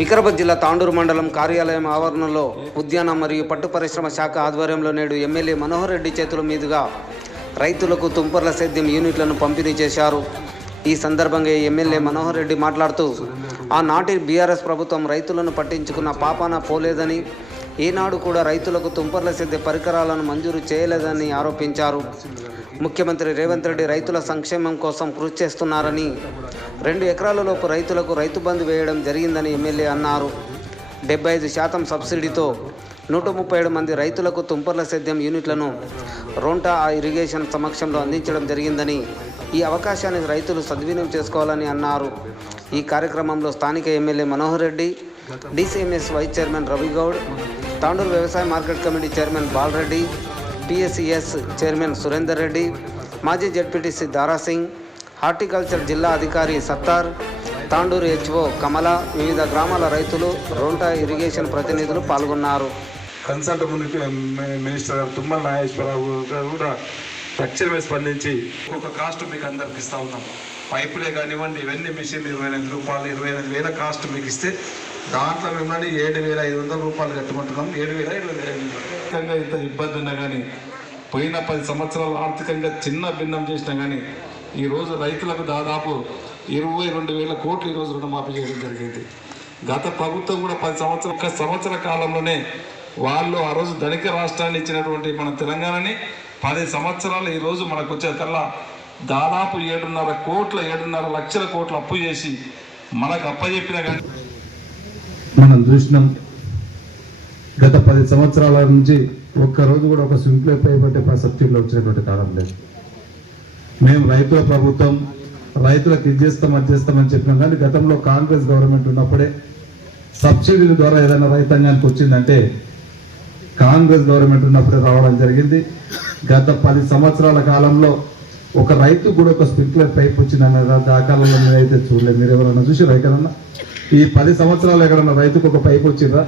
వికారాబాద్ జిల్లా తాండూరు మండలం కార్యాలయం ఆవరణలో ఉద్యాన మరియు పట్టు పరిశ్రమ శాఖ ఆధ్వర్యంలో నేడు ఎమ్మెల్యే మనోహర్ రెడ్డి చేతుల మీదుగా రైతులకు తుంపర్ల సేద్యం యూనిట్లను పంపిణీ చేశారు. ఈ సందర్భంగా ఎమ్మెల్యే మనోహర్ రెడ్డి మాట్లాడుతూ ఆనాటి బీఆర్ఎస్ ప్రభుత్వం రైతులను పట్టించుకున్న పాపాన పోలేదని, ఈనాడు కూడా రైతులకు తుంపర్ల సేద్య పరికరాలను మంజూరు చేయలేదని ఆరోపించారు. ముఖ్యమంత్రి రేవంత్ రెడ్డి రైతుల సంక్షేమం కోసం కృషి చేస్తున్నారని, 2 ఎకరాలలోపు రైతులకు రైతు బంధు వేయడం జరిగిందని ఎమ్మెల్యే అన్నారు. 75% సబ్సిడీతో 137 మంది రైతులకు తుంపర్ల సేద్యం యూనిట్లను రోంటా ఇరిగేషన్ సమక్షంలో అందించడం జరిగిందని, ఈ అవకాశాన్ని రైతులు సద్వినియోగం చేసుకోవాలని అన్నారు. ఈ కార్యక్రమంలో స్థానిక MLA Manohar Reddy, DCMS vice chairman Ravi Goud, Tandur వ్యవసాయ market committee chairman Bala Reddy, PSES chairman Surender Reddy, మాజీ జెడ్పీటీసీ దారాసింగ్, హార్టికల్చర్ జిల్లా అధికారి సత్తార్, తాండూరు HO కమల, వివిధ గ్రామాల రైతులు, రోంటా ఇరిగేషన్ ప్రతినిధులు పాల్గొన్నారు. కన్సల్ట్ మినిస్టర్ తుమ్మల నాగేశ్వరరావు గారు కూడా తక్షణమే స్పందించి ఒక కాస్ట్ మీకు అందరికి ఇస్తా ఉన్నాం. పైపులే కానివ్వండి, ఇవన్నీ మిషన్లు 25 రూపాయలు, 25,000 కాస్ట్ మీకు ఇస్తే దాంట్లో మిమ్మల్ని 7,500 రూపాయలు కట్టుకుంటున్నాం. 7,500 ఇంత ఇబ్బంది ఉన్నా కానీ, పోయిన 10 సంవత్సరాలు ఆర్థికంగా చిన్న భిన్నం చేసినా కానీ ఈరోజు రైతులకు దాదాపు 22,000 కోట్లు ఈరోజు రుణమాఫీ చేయడం జరిగింది. గత ప్రభుత్వం కూడా 10 సంవత్సర కాలంలోనే వాళ్ళు ఆ రోజు ధనిక రాష్ట్రాన్ని ఇచ్చినటువంటి మన తెలంగాణని 10 సంవత్సరాలు ఈరోజు మనకు వచ్చే కల్లా దాదాపు 7.5 లక్షల కోట్లు అప్పు చేసి మనకు అప్పచెప్పిన కానీ మనం చూసినాం. గత 10 సంవత్సరాల నుంచి ఒక్కరోజు కూడా ఒక స్వింక్లర్ పైబట్టే సబ్సిడీలో వచ్చినటువంటి కాలం లేదు. మేము రైతుల ప్రభుత్వం, రైతులకు ఇది చేస్తాం అది చేస్తామని చెప్పినాం. కానీ గతంలో కాంగ్రెస్ గవర్నమెంట్ ఉన్నప్పుడే సబ్సిడీల ద్వారా ఏదైనా రైతాంగానికి వచ్చిందంటే కాంగ్రెస్ గవర్నమెంట్ ఉన్నప్పుడే రావడం జరిగింది. గత 10 సంవత్సరాల కాలంలో ఒక రైతు కూడా ఒక స్ప్రింక్లర్ పైప్ వచ్చిందన్న దాఖలలో మీరైతే చూడలేదు. మీరు ఎవరన్నా చూసిరా? ఎక్కడన్నా ఈ 10 సంవత్సరాలు ఎక్కడన్నా రైతుకు ఒక పైప్ వచ్చిందా?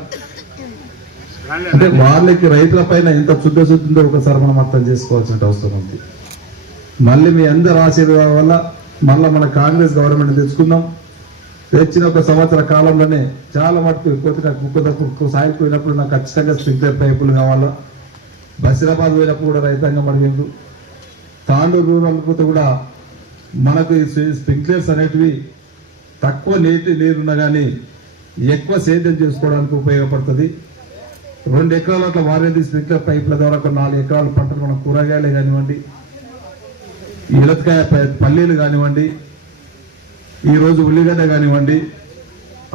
అంటే వాళ్ళకి రైతుల పైన ఎంత శుద్ధశుద్ధి ఉందో ఒకసారి మనం అర్థం చేసుకోవాల్సిన అవసరం ఉంది. మళ్ళీ మీ అందరి ఆశీర్వాదం వల్ల మళ్ళీ మన కాంగ్రెస్ గవర్నమెంట్ తెచ్చుకున్నాం. తెచ్చిన ఒక సంవత్సర కాలంలోనే చాలా మటుకు ఎక్కువ సాయికి పోయినప్పుడు నాకు ఖచ్చితంగా స్ప్రింక్లర్ పైపులు కావాలా. బసిరాబాద్ పోయినప్పుడు కూడా రైతాంగం అడిగిండు. తాండూరు రూరల్ పోతే కూడా మనకు ఈ స్ప్రింక్లర్స్ అనేటివి తక్కువ నీరున్నా కానీ ఎక్కువ సేద్యం చేసుకోవడానికి ఉపయోగపడుతుంది. 2 ఎకరాలు అట్లా వారేది స్ప్రింక్లర్ పైపుల ద్వారా ఒక 4 ఎకరాల పంటలు మనం కూరగాయలే కానివ్వండి, ఇలతకాయ పల్లీలు కానివ్వండి, ఈరోజు ఉల్లిగడ్డ కానివ్వండి,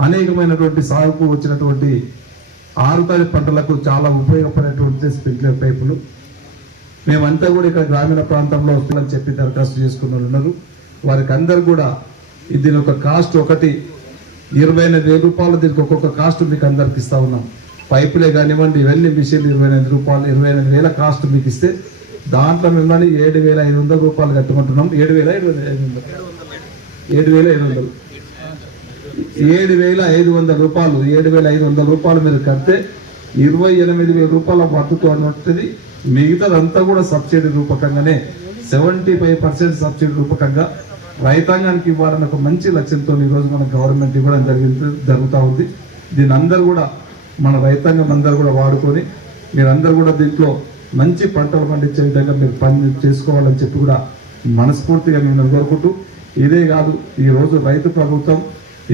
అనేకమైనటువంటి సాగుకు వచ్చినటువంటి ఆరుతడి పంటలకు చాలా ఉపయోగపడేటువంటి స్ప్రింక్లర్ పైపులు. మేమంతా కూడా ఇక్కడ గ్రామీణ ప్రాంతంలో వస్తుందని చెప్పి దరఖాస్తు చేసుకున్న ఉన్నారు. వారికి అందరు కూడా దీని ఒక కాస్ట్ ఒకటి 25,000 రూపాయలు, దీనికి ఒక్కొక్క కాస్ట్ మీకు అందరికి ఇస్తా ఉన్నాం. పైపులే కానివ్వండి, ఇవన్నీ మిషన్లు 25,000 రూపాయలు, 25,000 కాస్ట్ మీకు ఇస్తే దాంట్లో మిమ్మల్ని 7,500 రూపాయలు కట్టుకుంటున్నాం. 7,500 7,500 రూపాయలు, 7,500 రూపాయలు మీరు కడితే 28,000 రూపాయల మద్దతు అన్నది. మిగతాదంతా కూడా సబ్సిడీ రూపకంగానే 75% సబ్సిడీ రూపకంగా రైతాంగానికి ఇవ్వాలని ఒక మంచి లక్ష్యంతో ఈరోజు మన గవర్నమెంట్ ఇవ్వడం జరుగుతూ ఉంది. దీని అందరూ కూడా మన రైతాంగం అందరూ కూడా వాడుకొని మీరందరూ కూడా దీంట్లో మంచి పంటలు పండించే విధంగా మీరు పని చేసుకోవాలని చెప్పి కూడా మనస్ఫూర్తిగా మిమ్మల్ని కోరుకుంటూ, ఇదే కాదు ఈరోజు రైతు ప్రభుత్వం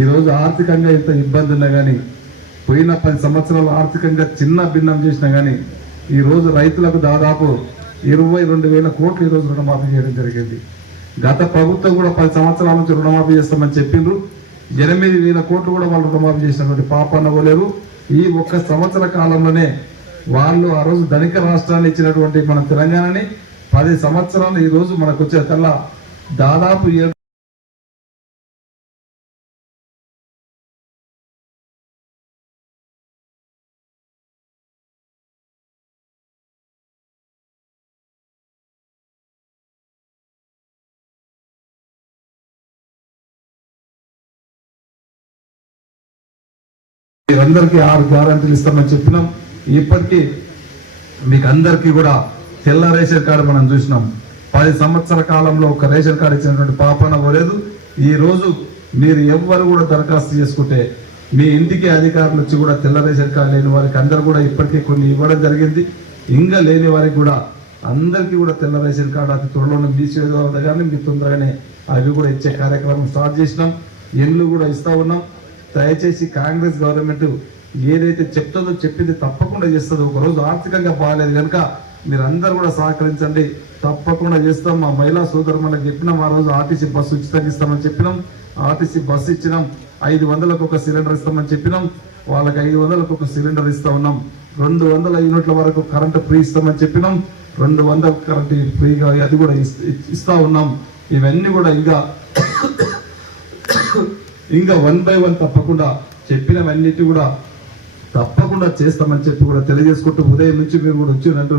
ఈరోజు ఆర్థికంగా ఇంత ఇబ్బంది ఉన్నా కానీ, పోయిన 10 సంవత్సరాలు ఆర్థికంగా చిన్న భిన్నం చేసినా కానీ ఈరోజు రైతులకు దాదాపు 22,000 కోట్లు ఈరోజు రుణమాఫీ చేయడం జరిగింది. గత ప్రభుత్వం కూడా 10 సంవత్సరాల నుంచి రుణమాఫీ చేస్తామని చెప్పిండ్రు. 8,000 కోట్లు కూడా వాళ్ళు రుణమాఫీ చేసినటువంటి పాపాన పోలేరు. ఈ 1 సంవత్సర కాలంలోనే వాళ్ళు ఆ రోజు ధనిక రాష్ట్రాన్ని ఇచ్చినటువంటి మన తెలంగాణని 10 సంవత్సరాలు ఈ రోజు మనకు వచ్చే కల్లా దాదాపు అందరికీ 6 గ్యారంటీలు ఇస్తామని చెప్పినాం. ఇప్పటికీ మీకు అందరికీ కూడా తెల్ల రేషన్ కార్డు మనం చూసినాం. 10 సంవత్సరాల కాలంలో ఒక రేషన్ కార్డు ఇచ్చినటువంటి పాపాన పోలేదు. ఈ రోజు మీరు ఎవ్వరు కూడా దరఖాస్తు చేసుకుంటే మీ ఇంటికి అధికారులు వచ్చి కూడా తెల్ల రేషన్ కార్డు లేని వారికి అందరూ కూడా ఇప్పటికే కొన్ని ఇవ్వడం జరిగింది. ఇంకా లేని వారికి కూడా అందరికీ కూడా తెల్ల రేషన్ కార్డు అతి త్వరలోనే బీసీ కానీ మీ తొందరగానే అవి కూడా ఇచ్చే కార్యక్రమం స్టార్ట్ చేసినాం. ఇళ్ళు కూడా ఇస్తా ఉన్నాం. దయచేసి కాంగ్రెస్ గవర్నమెంట్ ఏదైతే చెప్తుందో చెప్పింది తప్పకుండా చేస్తుందో. ఒకరోజు ఆర్థికంగా బాగాలేదు కనుక మీరందరూ కూడా సహకరించండి, తప్పకుండా చేస్తాం. మా మహిళా సోదరులకు చెప్పినాం, ఆ రోజు ఆర్టీసీ బస్సు ఉచితంగా ఇస్తామని చెప్పినాం. ఆర్టీసీ బస్సు ఇచ్చినాం. 500లకు ఒక సిలిండర్ ఇస్తామని చెప్పినాం. వాళ్ళకి 500లకు ఒక సిలిండర్ ఇస్తా ఉన్నాం. 200 యూనిట్ల వరకు కరెంటు ఫ్రీ ఇస్తామని చెప్పినాం. 200 కరెంటు ఫ్రీగా అది కూడా ఇస్తా ఉన్నాం. ఇవన్నీ కూడా ఇంకా 1 by 1 తప్పకుండా చెప్పినవన్నిటి కూడా తప్పకుండా చేస్తామని చెప్పి కూడా తెలియజేసుకుంటూ, ఉదయం నుంచి మీరు కూడా వచ్చినట్టు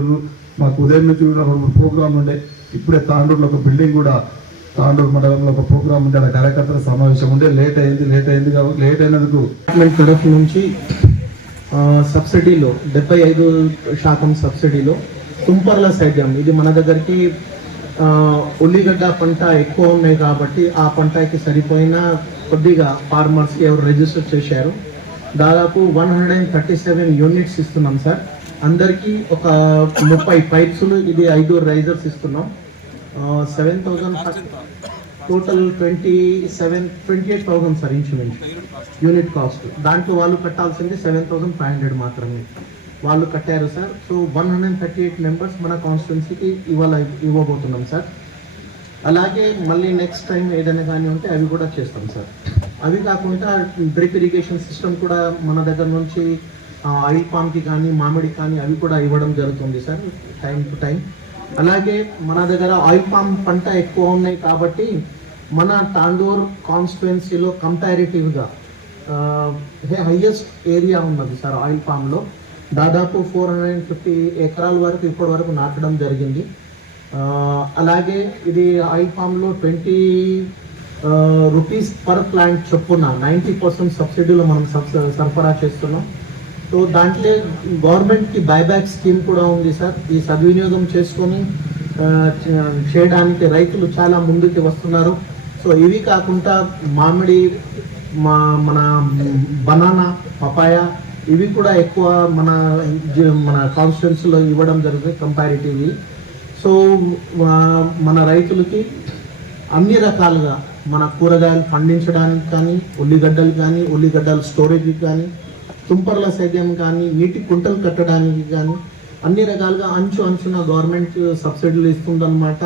మాకు ఉదయం నుంచి కూడా 2 ప్రోగ్రాంలు ఉండే. ఇప్పుడే తాండూరులో ఒక బిల్డింగ్ కూడా, తాండూరు మండలంలో ఒక ప్రోగ్రామ్ ఉండే, కార్యకర్తల సమావేశం ఉండే. లేట్ అయినందుకు తరఫు నుంచి సబ్సిడీలో 75% సబ్సిడీలో తుంపర్ల సేద్యం, ఇది మన దగ్గరికి ఉల్లిగడ్డ పంట ఎక్కువ ఉన్నాయి కాబట్టి ఆ పంటకి సరిపోయిన కొద్దిగా ఫార్మర్స్కి ఎవరు రిజిస్టర్ చేశారు. దాదాపు 137 యూనిట్స్ ఇస్తున్నాం సార్. అందరికీ ఒక 30 పైప్స్లు, ఇది 5 రైజర్స్ ఇస్తున్నాం. 7,000 టోటల్ 28,000 సార్ ఇంచుమించు యూనిట్ కాస్ట్. దాంట్లో వాళ్ళు కట్టాల్సింది 7,500 మాత్రమే వాళ్ళు కట్టారు సార్. సో 138 మెంబర్స్ మన కాన్స్టిట్యున్సీకి ఇవ్వబోతున్నాం సార్. అలాగే మళ్ళీ నెక్స్ట్ టైం ఏదైనా కానీ ఉంటే అవి కూడా చేస్తాం సార్. అవి కాకుండా డ్రిప్ ఇరిగేషన్ సిస్టమ్ కూడా మన దగ్గర నుంచి ఆయిల్ పామ్కి కానీ మామిడికి కానీ అవి కూడా ఇవ్వడం జరుగుతుంది సార్ టైం టు టైం. అలాగే మన దగ్గర ఆయిల్ పామ్ పంట ఎక్కువ ఉన్నాయి కాబట్టి మన తాండూర్ కాన్స్టిట్యున్సీలో కంపారిటివ్గా హైయెస్ట్ ఏరియా ఉన్నది సార్ ఆయిల్ పామ్లో. దాదాపు 450 ఎకరాల వరకు ఇప్పటి వరకు నాటడం జరిగింది. అలాగే ఇది ఆయిల్ పామ్లో 20 రూపీస్ పర్ ప్లాంట్ చొప్పున 90% సబ్సిడీలో మనం సరఫరా చేస్తున్నాం. సో దాంట్లో గవర్నమెంట్కి బైబ్యాక్ స్కీమ్ కూడా ఉంది సార్. ఈ సద్వినియోగం చేసుకొని చేయడానికి రైతులు చాలా ముందుకు వస్తున్నారు. సో ఇవి కాకుండా మామిడి, మన బనానా, పపాయ ఇవి కూడా ఎక్కువ మన కాన్స్టిట్యున్సీలో ఇవ్వడం జరుగుతుంది కంపారిటివ్లీ. సో మన రైతులకి అన్ని రకాలుగా మన కూరగాయలు పండించడానికి కానీ, ఉల్లిగడ్డల స్టోరేజ్కి కానీ, తుంపర్ల సేద్యం కానీ, నీటి కుంటలు కట్టడానికి కానీ అన్ని రకాలుగా అంచున గవర్నమెంట్ సబ్సిడీలు ఇస్తుందన్నమాట.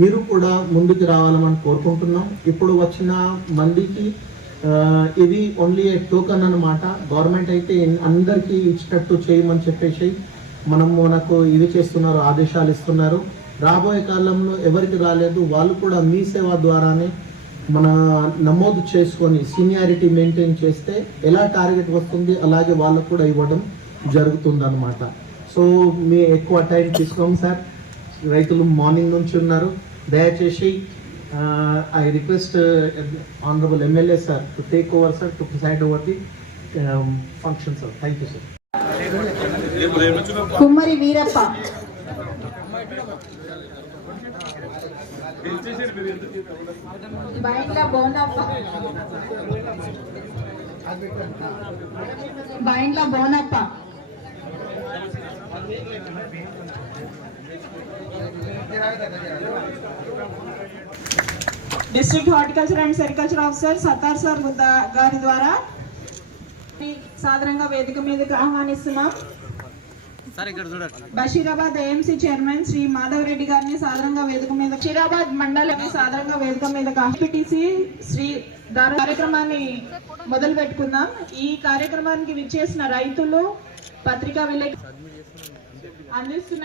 మీరు కూడా ముందుకు రావాలని కోరుకుంటున్నాం. ఇప్పుడు వచ్చిన మందికి ఇది ఓన్లీ టోకన్ అన్నమాట. గవర్నమెంట్ అయితే అందరికీ ఇచ్చినట్టు చేయమని చెప్పేసి మనకు ఇది చేస్తున్నారు, ఆదేశాలు ఇస్తున్నారు. రాబోయే కాలంలో ఎవరికి రాలేదు వాళ్ళు కూడా మీ సేవ ద్వారానే మన నమోదు చేసుకొని సీనియారిటీ మెయింటైన్ చేస్తే ఎలా టార్గెట్ వస్తుంది అలాగే వాళ్ళకు కూడా ఇవ్వడం జరుగుతుంది అన్నమాట. సో మీ ఎక్కువ టైం తీసుకోండి సార్. రైతులు మార్నింగ్ నుంచి ఉన్నారు. దయచేసి I request honourable MLA sir to take over sir, to preside over the function sir. Thank you sir. Kummari Veerappa, Bindla Bonappa, district horticulture and sericulture officer Sattar sir గారి ద్వారా సాధారణంగా వేదిక మీదకి ఆహ్వానిస్తున్నాం. బషీరాబాద్ ఏఎంసీ చైర్మన్ శ్రీ మాధవ్ రెడ్డి గారిని సాధారణంగా వేదిక మీద, బషీరాబాద్ మండలం సాధారణంగా వేదిక మీద ఎంపీటీసీ శ్రీ కార్యక్రమాన్ని మొదలు పెట్టుకుందాం. ఈ కార్యక్రమానికి విచ్చేసిన రైతులు, పత్రికా విలేకరులు అందిస్తున్న